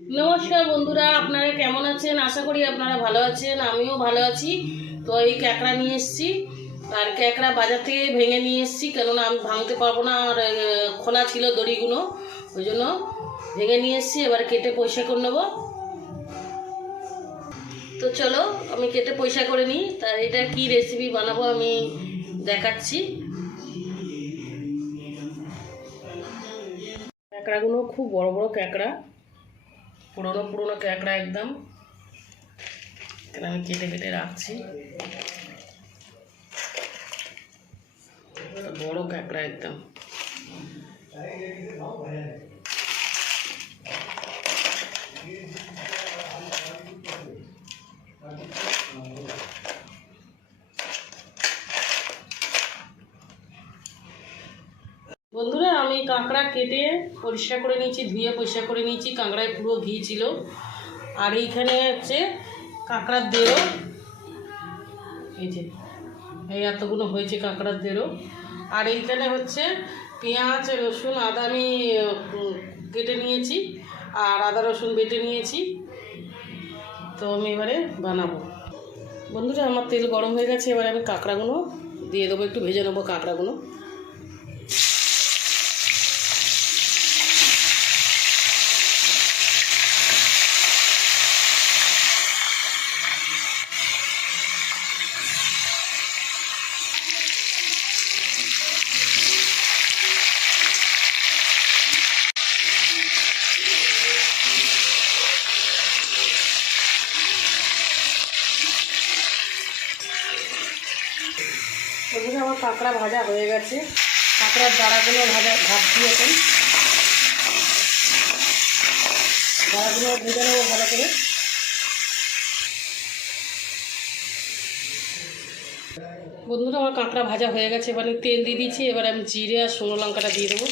নমস্কার বন্ধুরা, আপনারা কেমন আছেন? আশা করি আপনারা ভালো আছেন। আমিও ভালো আছি। তো এই ক্যাকড়া নিয়ে এসেছি, আর ক্যাকড়া বাজার থেকে ভেঙে নিয়ে এসেছি, কেননা আমি ভাঙতে পারবো না, আর খোলা ছিল দড়িগুলো, ওই জন্য ভেঙে নিয়ে এসেছি। এবার কেটে পয়সা করে নেবো। তো চলো আমি কেটে পয়সা করে নিই। তার এটা কি রেসিপি বানাবো আমি দেখাচ্ছি। ক্যাকড়াগুলো খুব বড় বড় ক্যাকড়া, পুরোনো পুরোনো ক্যাকড়া একদম। আমি কেটে কেটে রাখছি, বড় ক্যাকড়া একদম। বন্ধুরা, আমি কাঁকড়া কেটে পরিষ্কার করে নিয়েছি, ধুয়ে পরিষ্কার করে নিয়েছি। কাঁকড়ায় পুরো ঘি ছিল। আর এইখানে হচ্ছে কাঁকড়ার দেরো, এই যে এই এতগুলো হয়েছে কাঁকড়ার দেরো। আর এইখানে হচ্ছে পেঁয়াজ, রসুন, আদা আমি কেটে নিয়েছি, আর আদা রসুন বেটে নিয়েছি। তো আমি এবারে বানাবো। বন্ধুরা, আমার তেল গরম হয়ে গেছে। এবারে আমি কাঁকড়াগুলো দিয়ে দেবো, একটু ভেজে নেবো কাঁকড়াগুলো। বন্ধুরা, আমার কাঁকড়া ভাজা হয়ে গেছে। কাঁকড়ার দাঁড়াগুলো ভাজছি এখন। দাঁড়াগুলো ভেজে নেবো ভালো করে। বন্ধুরা, আমার কাঁকড়া ভাজা হয়ে গেছে। এবারে তেল দিয়ে দিচ্ছি। এবার আমি জিরে আর শুকনো লঙ্কাটা দিয়ে দেবো।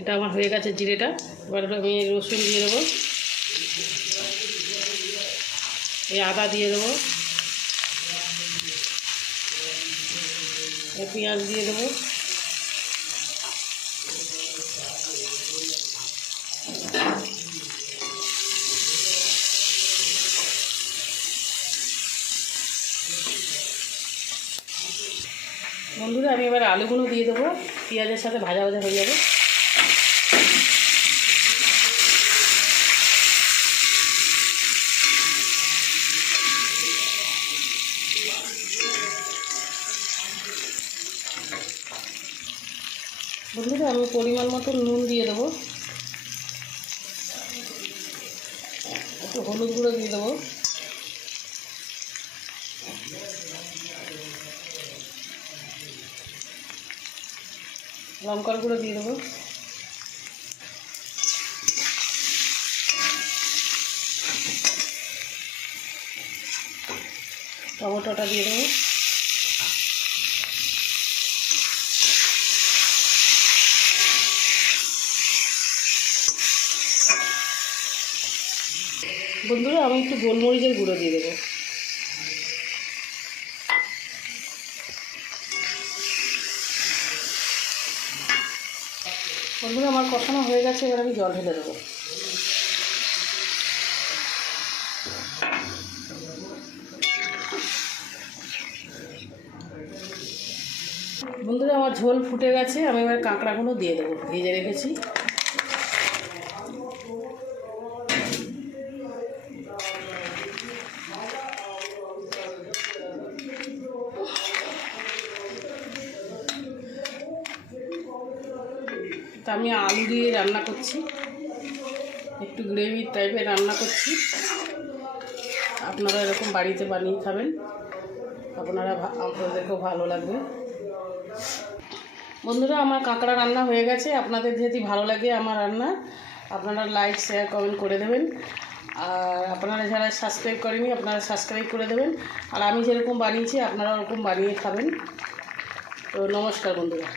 এটা আমার হয়ে গেছে জিরেটা। এবার আমি রসুন দিয়ে দেবো, এই আদা দিয়ে দেবো, পেঁয়াজ দিয়ে দেবো। বন্ধুরা, আমি এবার আলুগুলো দিয়ে দেবো। পেঁয়াজের সাথে ভাজা ভাজা হয়ে যাবে। বন্ধুরা, আমি পরিমাণ মতো নুন দিয়ে দেবো, একটু হলুদ গুঁড়ো দিয়ে দেবো, লঙ্কার গুঁড়ো দিয়ে দেবো, টমেটোটা দিয়ে দেবো। বন্ধুরা, আমি একটু গোলমরিচের গুঁড়ো দিয়ে দেবো। বন্ধুরা, আমার কষানো হয়ে গেছে। এবার আমি জল ঢেলে দেবো। বন্ধুরা, আমার ঝোল ফুটে গেছে। আমি এবার কাঁকড়াগুলো দিয়ে দেবো, ভেজে রেখেছি। তা আমি আলু দিয়ে রান্না করছি, একটু গ্রেভি টাইপের রান্না করছি। আপনারা এরকম বাড়িতে বানিয়ে খাবেন, আপনাদেরকেও ভালো লাগবে। বন্ধুরা, আমার কাঁকড়া রান্না হয়ে গেছে। আপনাদের যদি ভালো লাগে আমার রান্না, আপনারা লাইক, শেয়ার, কমেন্ট করে দেবেন। আর আপনারা যারা সাবস্ক্রাইব করেনি, আপনারা সাবস্ক্রাইব করে দেবেন। আর আমি যেরকম বানিয়েছি আপনারা ওরকম বানিয়ে খাবেন। তো নমস্কার বন্ধুরা।